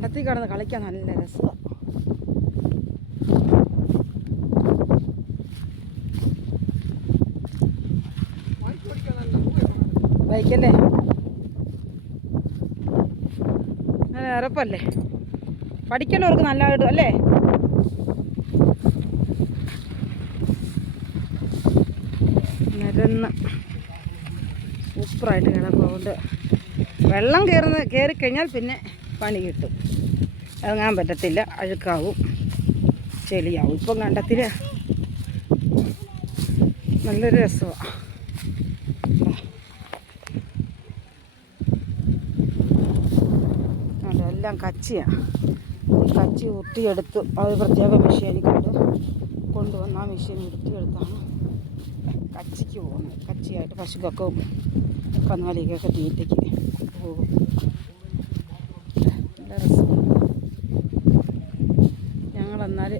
കണ്ടത്തിൽ കിടന്ന് കളിക്കാൻ നല്ല രസമാണ്. ബൈക്കല്ലേ നല്ല ഉറപ്പല്ലേ, പഠിക്കേണ്ടവർക്ക് നല്ല കിട്ടും അല്ലേ. നിരന്ന് സൂപ്പറായിട്ട് കിടക്കും. അതുകൊണ്ട് വെള്ളം കയറിക്കഴിഞ്ഞാൽ പിന്നെ പണി കിട്ടും, ഇറങ്ങാൻ പറ്റത്തില്ല, അഴുക്കാവും, ചെളിയാവും. ഇപ്പം കണ്ടത്തിൽ നല്ലൊരു രസമാണ്. എല്ലാം കച്ചിയാണ്. കച്ചി ഉരുട്ടിയെടുത്ത് അത് പ്രത്യേക മെഷീനിൽ കൊണ്ടുവന്ന് ആ മെഷീൻ ഉരുട്ടിയെടുത്താണ് കച്ചിക്ക് പോകുന്നത്. കച്ചിയായിട്ട് പശുക്കൊക്കെ കന്നുകാലിക്കൊക്കെ തീറ്റയ്ക്ക് പോകും. നല്ല രസമാണ്. ഞങ്ങളെന്നാൽ